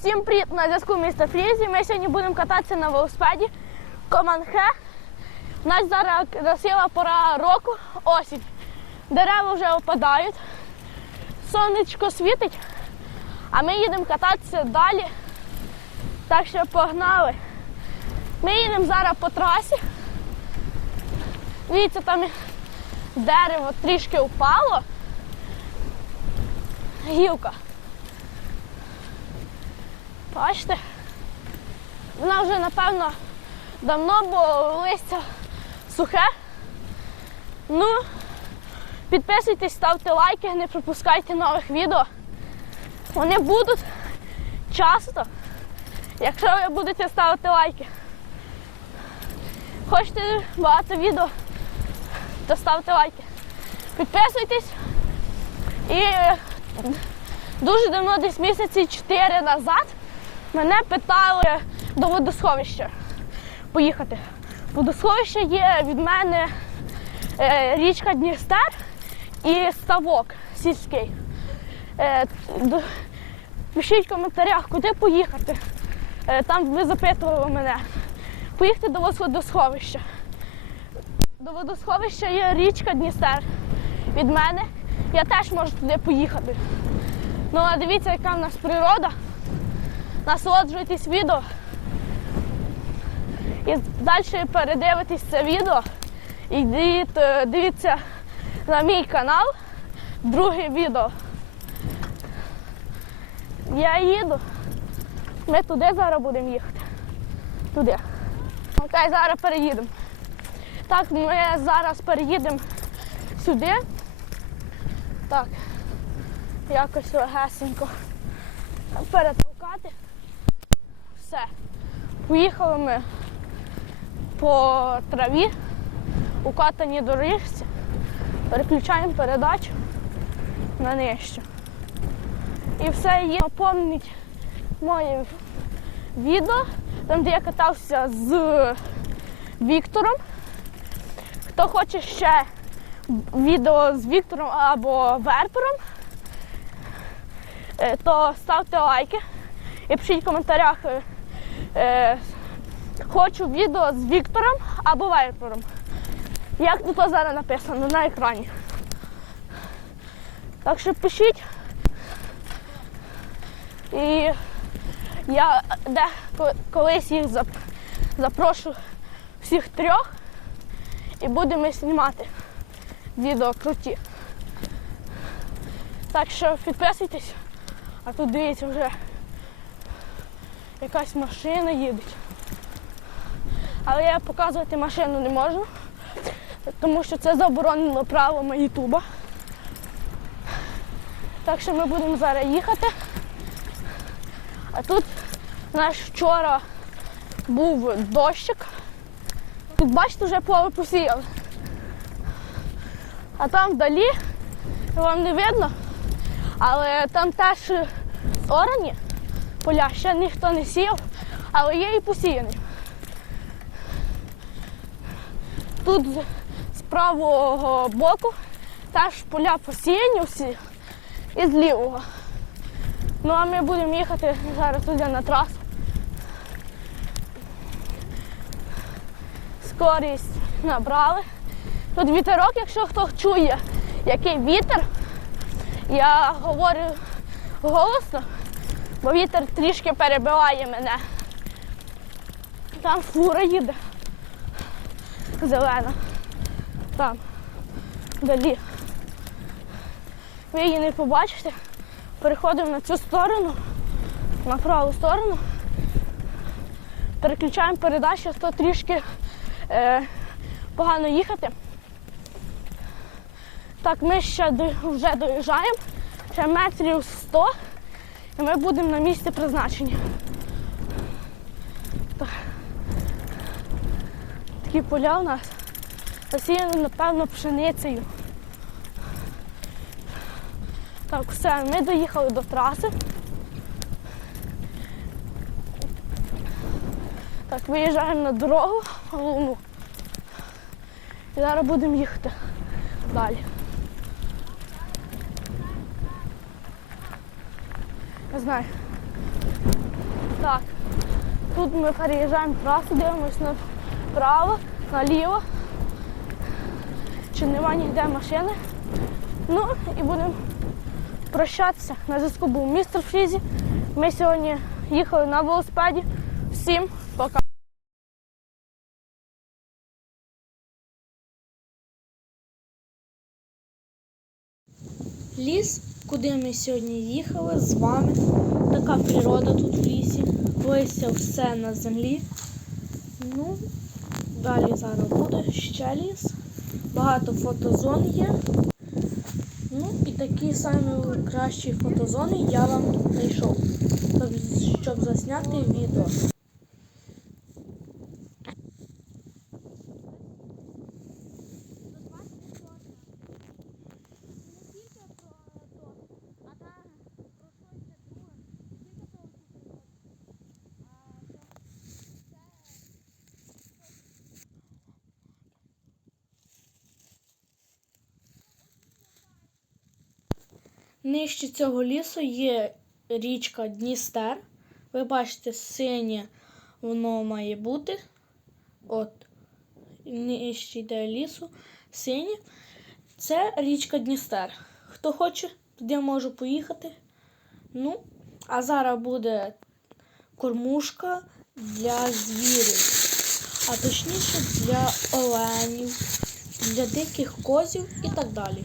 Всім привіт на зв'язку міста Фрізі. Ми сьогодні будемо кататися на велосипеді Команхе. У нас зараз красива пора року, осінь. Дерева вже опадають, сонечко світить, а ми їдемо кататися далі. Так що погнали. Ми їдемо зараз по трасі. Дивіться, там дерево трішки впало. Гілка. Бачите? Вона вже, напевно, давно, бо листя сухе. Ну, підписуйтесь, ставте лайки, не пропускайте нових відео. Вони будуть часто, якщо ви будете ставити лайки. Хочете багато відео, то ставте лайки. Підписуйтесь і е, дуже давно, десь місяці 4 назад, мене питали до водосховища поїхати. Водосховище є від мене е, річка Дністер і ставок сільський. Е, пишіть в коментарях, куди поїхати. Е, там ви запитували мене. Поїхати до водосховища. До водосховища є річка Дністер від мене. Я теж можу туди поїхати. Ну а дивіться, яка в нас природа. Насолоджуйтесь відео. І далі передивитесь це відео. І дивіться- е, на мій канал друге відео. Я їду. Ми туди зараз будемо їхати. Туди. Окей, зараз переїдемо. Так, ми зараз переїдемо сюди. Так, якось легесенько перетолкати. Все. Поїхали ми по траві, укатаній доріжці, переключаємо передачу на нижчу. І все є напомнить моє відео, там де я катався з Віктором. Хто хоче ще відео з Віктором або Верпером, е, то ставте лайки і пишіть в коментарях. Е, Хочу відео з Віктором або Верпером. Як тут зараз написано на екрані. Так що пишіть. І я де колись їх запрошу всіх трьох і будемо знімати відео круті. Так що підписуйтесь, а тут дивіться вже якась машина їде. Але я показувати машину не можу, тому що це заборонено правилами Ютуба. Так що ми будемо зараз їхати. А тут наш вчора був дощик. Тут бачите, вже поле посіяли. А там вдалі, вам не видно, але там теж oraні поля, ще ніхто не сіяв, але є і посіяні. Тут з правого боку теж поля посіяні всі і з лівого. Ну а ми будемо їхати зараз туди на трасу. Скорість набрали. Тут вітерок, якщо хто чує, який вітер, я говорю голосно, бо вітер трішки перебиває мене. Там фура їде. Зелена. Там. Далі. Ви її не побачите. Переходимо на цю сторону, на праву сторону. Переключаємо передачу, то трішки е, погано їхати. Так, ми ще вже доїжджаємо, ще метрів 100 і ми будемо на місці призначення. Так. Такі поля у нас засіяні, напевно, пшеницею. Так, все, ми доїхали до траси. Так, виїжджаємо на дорогу головну. І зараз будемо їхати далі. Знаю. Так, тут ми переїжджаємо трасу, дивимось направо, наліво. Чи нема ніде машини. Ну і будемо прощатися. На зв'язку був містер Фрізі. Ми сьогодні їхали на велосипеді. Всім пока. Ліс, куди ми сьогодні їхали з вами. Така природа тут в лісі. Листя все на землі. Ну, далі зараз буде ще ліс. Багато фотозон є. Ну і такі самі кращі фотозони я вам щоб- щоб засняти відео. Нижче цього лісу є річка Дністер. Ви бачите, синє воно має бути. От, нижче йде лісу, синє. Це річка Дністер. Хто хоче, туди можу поїхати. Ну, а зараз буде кормушка для звірів, а точніше для оленів, для диких козів і так далі.